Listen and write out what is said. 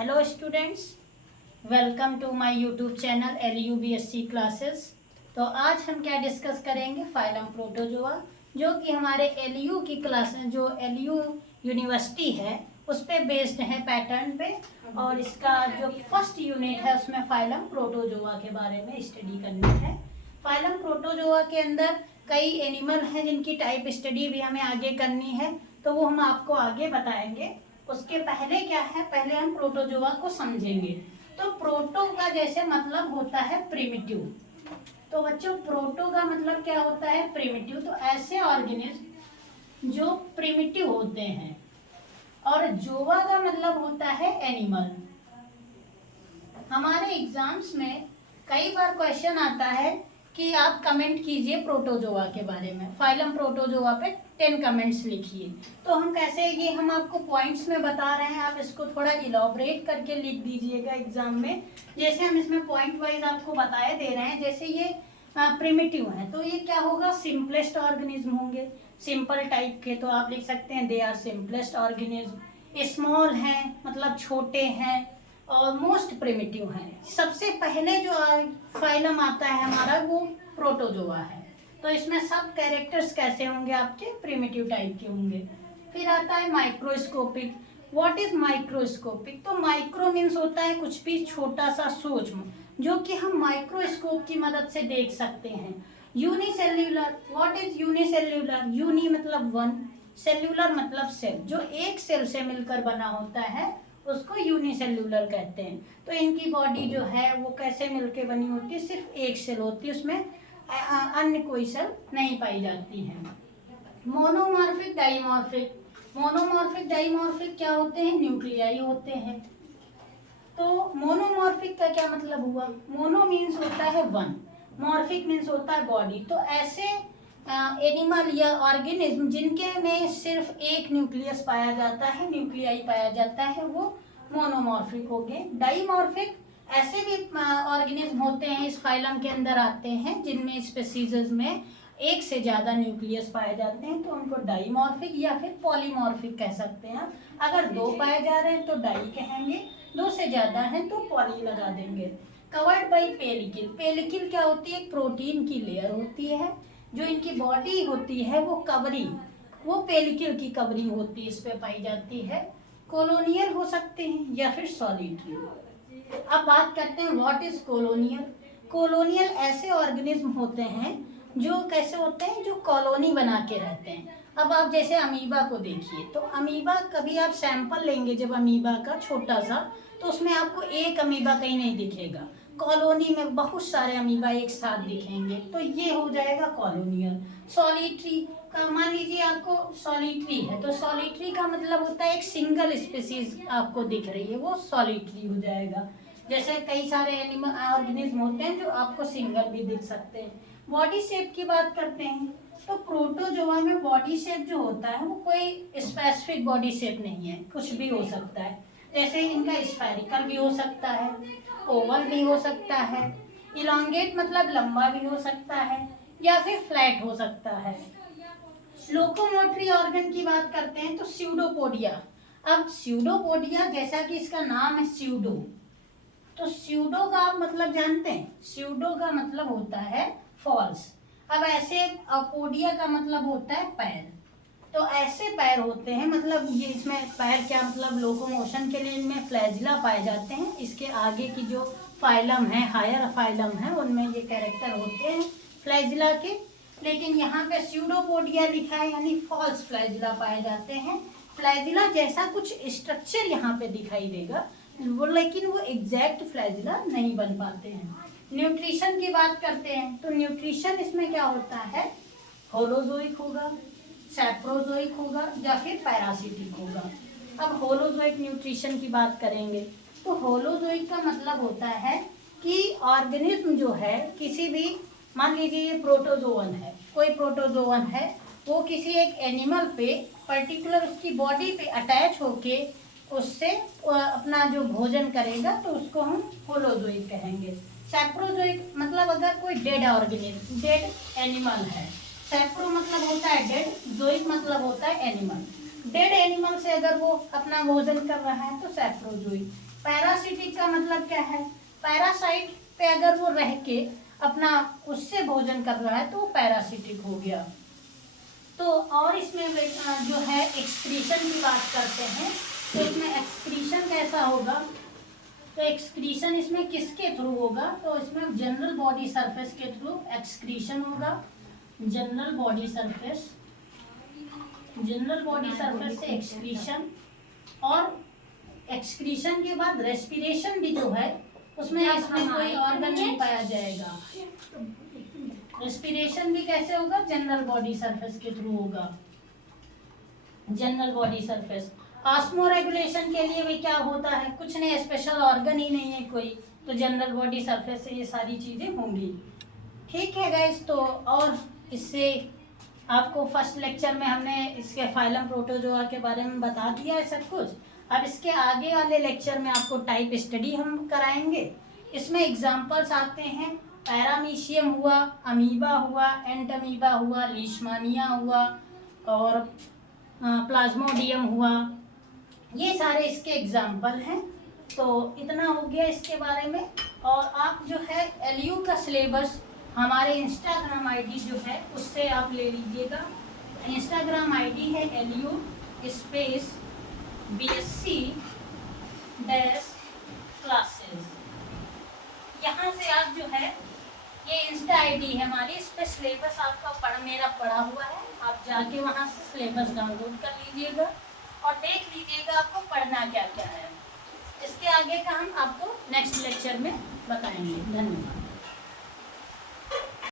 Hello students, welcome to my YouTube channel LUBSC classes. तो आज हम क्या डिस्कस करेंगे, फाइलम प्रोटोजोआ, जो कि हमारे LU की क्लास जो LU यूनिवर्सिटी है उस पे बेस्ड है पैटर्न पे। और इसका जो फर्स्ट यूनिट है उसमें फाइलम प्रोटोजोआ के बारे में स्टडी करनी है। फाइलम प्रोटोजोआ के अंदर कई एनिमल हैं जिनकी टाइप स्टडी भी हमें आगे करनी है, तो वो हम आपको आगे बताएंगे। उसके पहले क्या है, पहले हम प्रोटोजोआ को समझेंगे। तो प्रोटो का जैसे मतलब होता है प्रिमिटिव, तो बच्चों प्रोटो का मतलब क्या होता है, प्रिमिटिव। तो ऐसे ऑर्गेनिज्म जो प्रिमिटिव होते हैं, और जोवा का मतलब होता है एनिमल। हमारे एग्जाम्स में कई बार क्वेश्चन आता है कि आप कमेंट कीजिए प्रोटोजोआ के बारे में, फाइलम प्रोटोजोआ पे 10 कमेंट्स लिखिए। तो हम कैसे, ये हम आपको पॉइंट्स में बता रहे हैं, आप इसको थोड़ा इलॉबरेट करके लिख दीजिएगा एग्जाम में। जैसे हम इसमें पॉइंट वाइज आपको बताए दे रहे हैं, जैसे ये प्रिमिटिव है तो ये क्या होगा, सिंपलेस्ट ऑर्गेनिज्म होंगे, सिंपल टाइप के। तो आप लिख सकते हैं they are simplest organism. Small हैं मतलब छोटे हैं, और मोस्ट प्रिमिटिव है। सबसे पहले जो फाइलम आता है हमारा वो प्रोटोजोआ है। तो इसमें सब कैरेक्टर्स कैसे होंगे आपके, प्रिमिटिव टाइप के होंगे। फिर आता है माइक्रोस्कोपिक। What is microscopic? तो माइक्रो मीन्स होता है कुछ भी छोटा सा सूक्ष्म, जो कि हम माइक्रोस्कोप की मदद से देख सकते हैं। Unicellular, what is unicellular? Uni मतलब वन, सेल्यूलर मतलब सेल, जो एक सेल से मिलकर बना होता है उसको यूनिसेल्यूलर कहते हैं। तो इनकी बॉडी जो है वो कैसे मिलके बनी होती है, सिर्फ एक सेल होती है, उसमें अन्य कोई सेल नहीं पाई जाती है। Monomorphic dimorphic. मोनोमॉर्फिक डाइमॉर्फिक क्या होते हैं, न्यूक्लियाई होते हैं। तो मोनोमॉर्फिक का क्या मतलब हुआ, मोनो मीन्स होता है वन, मॉर्फिक मीन्स होता है बॉडी। तो ऐसे एनिमल या ऑर्गेनिज्म जिनके में सिर्फ एक न्यूक्लियस पाया जाता है, न्यूक्लियाई पाया जाता है, वो मोनोमॉर्फिक हो गए। डाइमॉर्फिक ऐसे भी ऑर्गेनिज्म होते हैं इस फाइलम के अंदर आते हैं जिनमें स्पीसीज में एक से ज़्यादा न्यूक्लियस पाए जाते हैं, तो उनको डाइमॉर्फिक या फिर पॉलीमॉर्फिक कह सकते हैं। अगर दो पाए जा रहे हैं तो डाई कहेंगे, दो से ज़्यादा हैं तो पॉली लगा देंगे। Covered by पेलिकिल। पेलिकिल क्या होती है, एक प्रोटीन की लेयर होती है, जो इनकी बॉडी होती है वो कवरिंग, वो पेलिकिल की कवरिंग होती है, इस पे पाई जाती है। कॉलोनियल हो सकते हैं या फिर सॉलिटरी। अब बात करते हैं व्हाट इज कॉलोनियल। कॉलोनियल ऐसे ऑर्गेनिज्म होते हैं जो कैसे होते हैं, जो कॉलोनी बना के रहते हैं। अब आप जैसे अमीबा को देखिए, तो अमीबा कभी आप सैंपल लेंगे जब अमीबा का छोटा सा, तो उसमें आपको एक अमीबा कहीं नहीं दिखेगा, कॉलोनी में बहुत सारे अमीबा एक साथ दिखेंगे, तो ये हो जाएगा कॉलोनियल। सॉलिटरी का मान लीजिए आपको सॉलिटरी है, तो सॉलिटरी का मतलब होता है एक सिंगल स्पीसीज आपको दिख रही है, वो सॉलिटरी हो जाएगा। जैसे कई सारे एनिमल ऑर्गेनिज्म होते हैं जो आपको सिंगल भी दिख सकते हैं। बॉडी शेप की बात करते हैं, तो प्रोटोजोआ में बॉडी शेप जो होता है वो कोई स्पेसिफिक बॉडी शेप नहीं है, कुछ भी हो सकता है। जैसे इनका स्फेरिकल भी हो सकता है, ओवल भी हो सकता है, इलांगेट मतलब लंबा भी हो सकता है, या फिर फ्लैट हो सकता है। लोकोमोटरी ऑर्गन की बात करते हैं तो स्यूडोपोडिया। अब स्यूडोपोडिया जैसा कि इसका नाम है स्यूडो, तो स्यूडो का आप मतलब जानते हैं, स्यूडो का मतलब होता है फॉल्स। अब ऐसे पोडिया का मतलब होता है पैर, तो ऐसे पैर होते हैं, मतलब ये इसमें पैर क्या मतलब लोकोमोशन के लिए इनमें फ्लैजिला पाए जाते हैं। इसके आगे की जो फाइलम है, हायर फाइलम है, उनमें ये कैरेक्टर होते हैं फ्लैजिला के। लेकिन यहाँ पे स्यूडोपोडिया लिखा है यानी फॉल्स फ्लैजिला पाए जाते हैं। फ्लैजिला जैसा कुछ स्ट्रक्चर यहाँ पे दिखाई देगा वो, लेकिन वो एग्जैक्ट फ्लैजिला नहीं बन पाते हैं। न्यूट्रिशन की बात करते हैं, तो न्यूट्रिशन इसमें क्या होता है, होलोजोइक होगा, सैप्रोजोइक होगा, या फिर पैरासिटिक होगा। अब होलोजोइक न्यूट्रिशन की बात करेंगे, तो होलोजोइक का मतलब होता है कि ऑर्गेनिज्म जो है किसी भी, मान लीजिए ये प्रोटोजोवन है, कोई प्रोटोजोवन है, वो किसी एक एनिमल पे पर्टिकुलर उसकी बॉडी पे अटैच होके उससे अपना जो भोजन करेगा, तो उसको हम होलोजोइक कहेंगे। सैप्रोजोइक मतलब अगर कोई डेड ऑर्गेनिज्म, डेड एनिमल है, सैप्रो मतलब होता है डेड, जोइक मतलब होता है एनिमल। डेड एनिमल से अगर वो अपना भोजन कर रहा है तो सैप्रोजोइक। पैरासिटिक का मतलब क्या है? पैरासाइट पे अगर वो रह के अपना उससे भोजन कर रहा है तो वो पैरासिटिक हो गया। तो और इसमें जो है एक्सक्रीशन की बात करते हैं, तो इसमें एक्सक्रीशन कैसा होगा? तो एक्सक्रीशन इसमें किसके थ्रू होगा? तो इसमें जनरल बॉडी सरफेस के थ्रू एक्सक्रीशन होगा। जनरल बॉडी सरफेस से एक्सक्रीशन, और एक्सक्रीशन के बाद रेस्पिरेशन भी जो है उसमें इसमें कोई ऑर्गन नहीं पाया जाएगा। रेस्पिरेशन भी कैसे होगा? जनरल बॉडी सरफेस के थ्रू होगा। General body surface. Osmo regulation के लिए भी क्या होता है? कुछ नहीं, स्पेशल ऑर्गन ही नहीं है कोई, तो जनरल बॉडी सरफेस से ये सारी चीजें होंगी। ठीक है गाइस, तो और इससे आपको फर्स्ट लेक्चर में हमने इसके फाइलम प्रोटोजोआ के बारे में बता दिया है सब कुछ। अब इसके आगे वाले लेक्चर में आपको टाइप स्टडी हम कराएंगे। इसमें एग्जाम्पल्स आते हैं, पैरामीशियम हुआ, अमीबा हुआ, एंटमीबा हुआ, लीशमानिया हुआ और प्लाज्मोडियम हुआ। ये सारे इसके एग्जाम्पल हैं। तो इतना हो गया इसके बारे में। और आप जो है एलयू का सिलेबस हमारे इंस्टाग्राम आईडी जो है उससे आप ले लीजिएगा। इंस्टाग्राम आईडी है LU BSc क्लासेस। यहाँ से आप जो है, ये इंस्टा आईडी है हमारी, इस पर सिलेबस आपका मेरा पड़ा हुआ है। आप जाके वहाँ से सिलेबस डाउनलोड कर लीजिएगा और देख लीजिएगा आपको पढ़ना क्या क्या है। इसके आगे का हम आपको नेक्स्ट लेक्चर में बताएंगे। धन्यवाद।